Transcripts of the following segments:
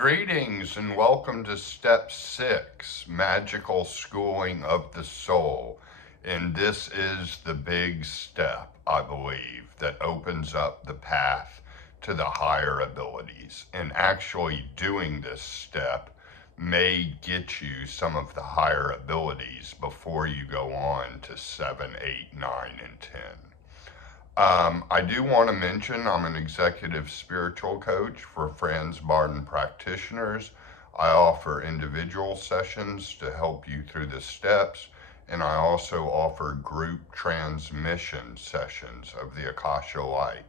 Greetings and welcome to Step 6, Magical Schooling of the Soul. And this is the big step, I believe, that opens up the path to the higher abilities. And actually doing this step may get you some of the higher abilities before you go on to 7, 8, 9, and 10. I do want to mention I'm an executive spiritual coach for Franz Barden practitioners. I offer individual sessions to help you through the steps, and I also offer group transmission sessions of the Akasha Light.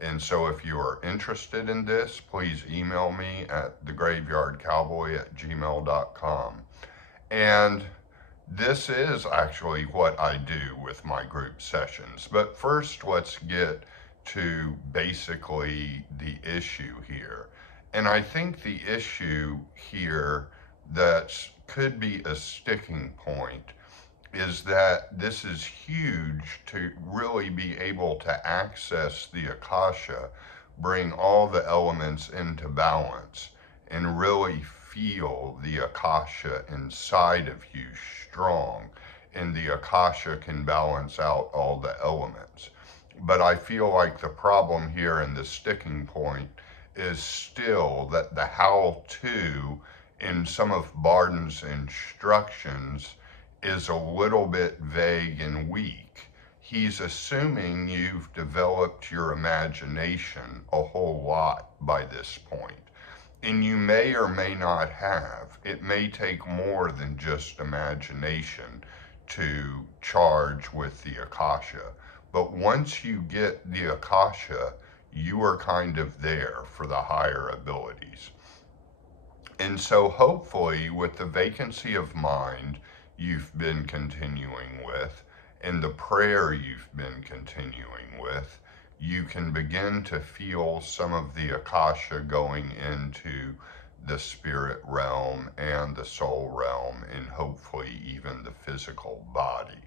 And so if you are interested in this, please email me at thegraveyardcowboy@gmail.com. And this is actually what I do with my group sessions. But first, let's get to basically the issue here. And I think the issue here that could be a sticking point is that this is huge to really be able to access the Akasha, bring all the elements into balance, and really feel the Akasha inside of you strong. And the Akasha can balance out all the elements. But I feel like the problem here and the sticking point is still that the how-to in some of Barden's instructions is a little bit vague and weak. He's assuming you've developed your imagination a whole lot by this point. And you may or may not have. It may take more than just imagination to charge with the Akasha. But once you get the Akasha, you are kind of there for the higher abilities. And so hopefully with the vacancy of mind you've been continuing with, and the prayer you've been continuing with, you can begin to feel some of the Akasha going into the spirit realm and the soul realm, and hopefully even the physical body.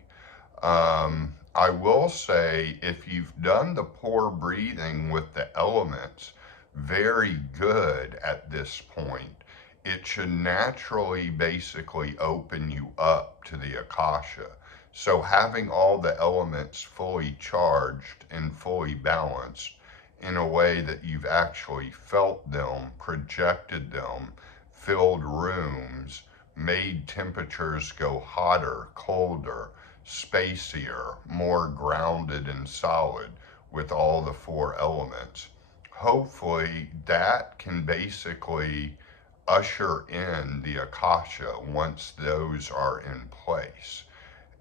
I will say, if you've done the pore breathing with the elements very good at this point, it should naturally basically open you up to the Akasha. So having all the elements fully charged and fully balanced in a way that you've actually felt them, projected them, filled rooms, made temperatures go hotter, colder, spacier, more grounded and solid with all the four elements. Hopefully that can basically usher in the Akasha once those are in place.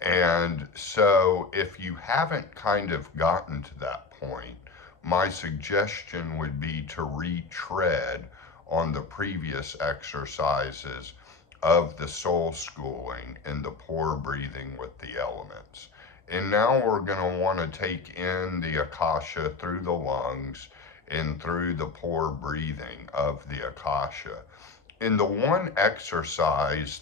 And so if you haven't kind of gotten to that point, my suggestion would be to retread on the previous exercises of the soul schooling and the pore breathing with the elements. And now we're going to want to take in the Akasha through the lungs and through the pore breathing of the Akasha. In the one exercise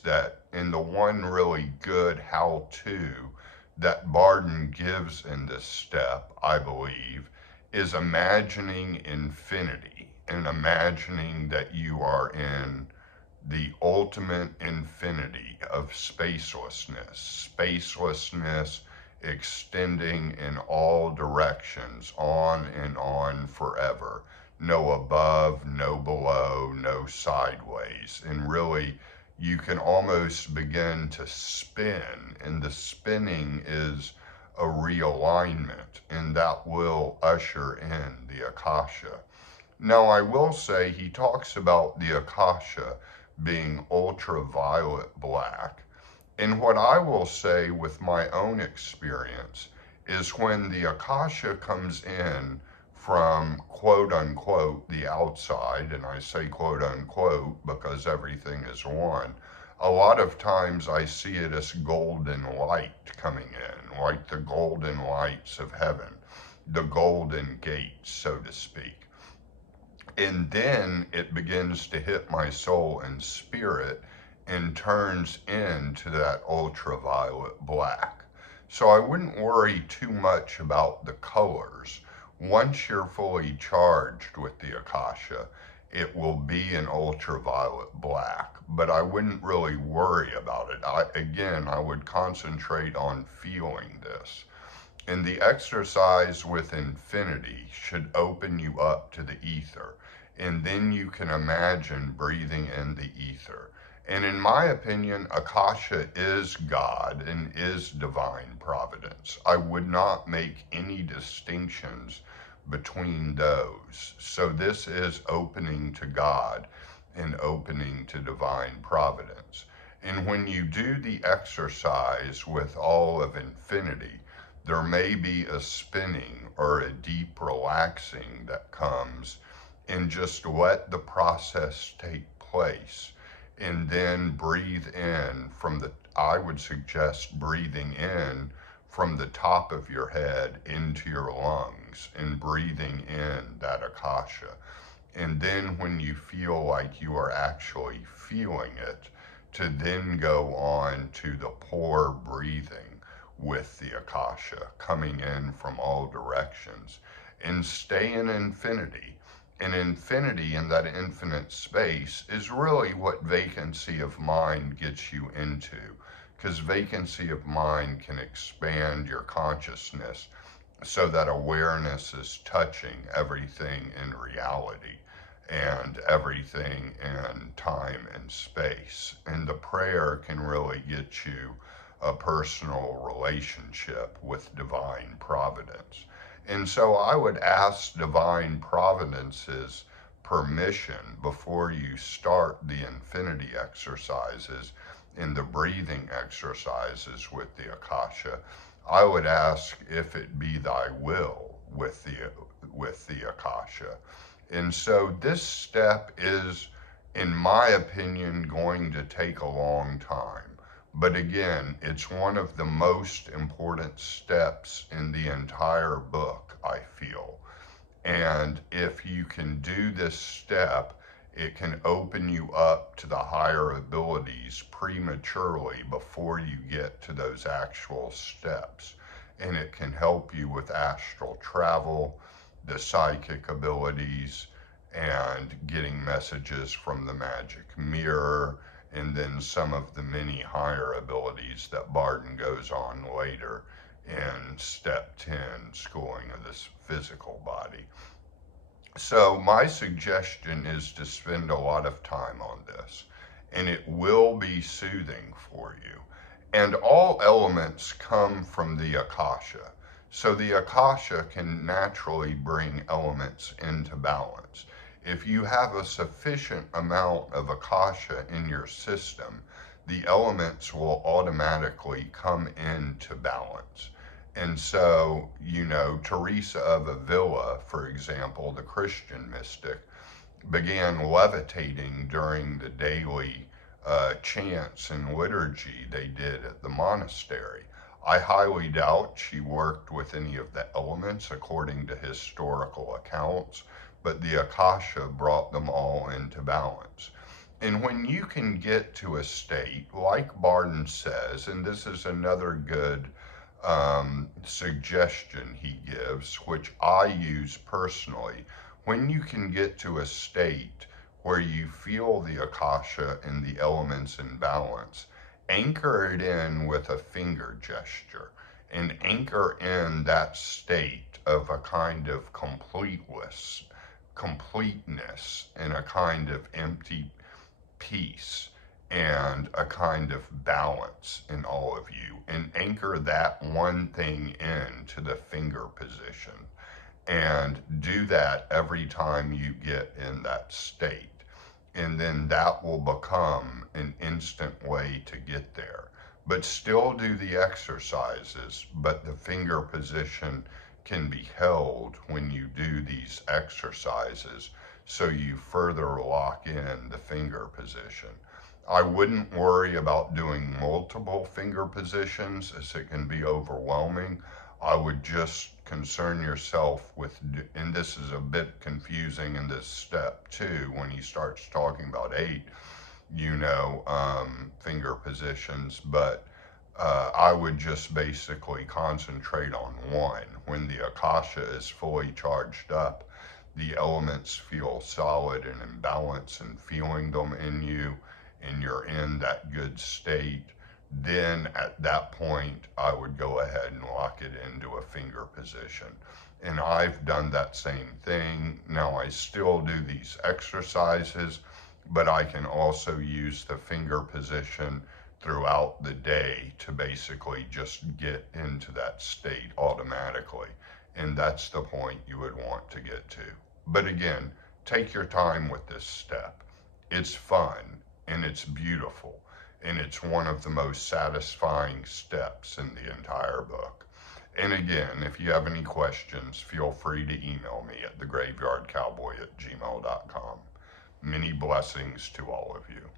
in the one really good how-to that Barden gives in this step, I believe, is imagining infinity and imagining that you are in the ultimate infinity of spacelessness extending in all directions, on and on forever. No above, no below, no sideways. And really, you can almost begin to spin, and the spinning is a realignment, and that will usher in the Akasha. Now, I will say he talks about the Akasha being ultraviolet black. And what I will say with my own experience is when the Akasha comes in from quote unquote the outside, and I say quote unquote because everything is one, a lot of times I see it as golden light coming in, like the golden lights of heaven, the golden gates, so to speak. And then it begins to hit my soul and spirit and turns into that ultraviolet black. So I wouldn't worry too much about the colors. Once you're fully charged with the Akasha, it will be an ultraviolet black, but I wouldn't really worry about it. I would concentrate on feeling this. And the exercise with infinity should open you up to the ether. And then you can imagine breathing in the ether. And in my opinion, Akasha is God and is divine providence. I would not make any distinctions between those. So this is opening to God and opening to divine providence. And when you do the exercise with all of infinity, there may be a spinning or a deep relaxing that comes, and just let the process take place. And then breathe in from the, I would suggest breathing in from the top of your head into your lungs and breathing in that Akasha. And then when you feel like you are actually feeling it, to then go on to the pore breathing with the Akasha coming in from all directions, and stay in infinity. And infinity in that infinite space is really what vacancy of mind gets you into, because vacancy of mind can expand your consciousness so that awareness is touching everything in reality and everything in time and space. And the prayer can really get you a personal relationship with divine providence. And so I would ask divine providence's permission before you start the infinity exercises and the breathing exercises with the Akasha. I would ask if it be thy will with the Akasha. And so this step is, in my opinion, going to take a long time. But again, it's one of the most important steps in the entire book, I feel. And if you can do this step, it can open you up to the higher abilities prematurely before you get to those actual steps. And it can help you with astral travel, the psychic abilities, and getting messages from the magic mirror, and then some of the many higher abilities that Barden goes on later in step 10, schooling of this physical body. So my suggestion is to spend a lot of time on this, and it will be soothing for you. And all elements come from the Akasha. So the Akasha can naturally bring elements into balance. If you have a sufficient amount of Akasha in your system, the elements will automatically come into balance. And so, Teresa of Avila, for example, the Christian mystic, began levitating during the daily chants and liturgy they did at the monastery. I highly doubt she worked with any of the elements according to historical accounts, but the Akasha brought them all into balance. And when you can get to a state, like Barden says, and this is another good suggestion he gives, which I use personally, when you can get to a state where you feel the Akasha and the elements in balance, anchor it in with a finger gesture and anchor in that state of a kind of completeness and a kind of empty peace and a kind of balance in all of you, and anchor that one thing into the finger position, and do that every time you get in that state, and then that will become an instant way to get there. But still do the exercises, but the finger position can be held when you do these exercises, so you further lock in the finger position. I wouldn't worry about doing multiple finger positions, as it can be overwhelming. I would just concern yourself with, and this is a bit confusing in this step too, when he starts talking about 8, finger positions, but I would just basically concentrate on one. When the Akasha is fully charged up, the elements feel solid and in balance and feeling them in you, and you're in that good state, then at that point, I would go ahead and lock it into a finger position. And I've done that same thing. Now I still do these exercises, but I can also use the finger position throughout the day to basically just get into that state automatically. And that's the point you would want to get to. But again, take your time with this step. It's fun and it's beautiful, and it's one of the most satisfying steps in the entire book. And again, if you have any questions, feel free to email me at thegraveyardcowboy@gmail.com. Many blessings to all of you.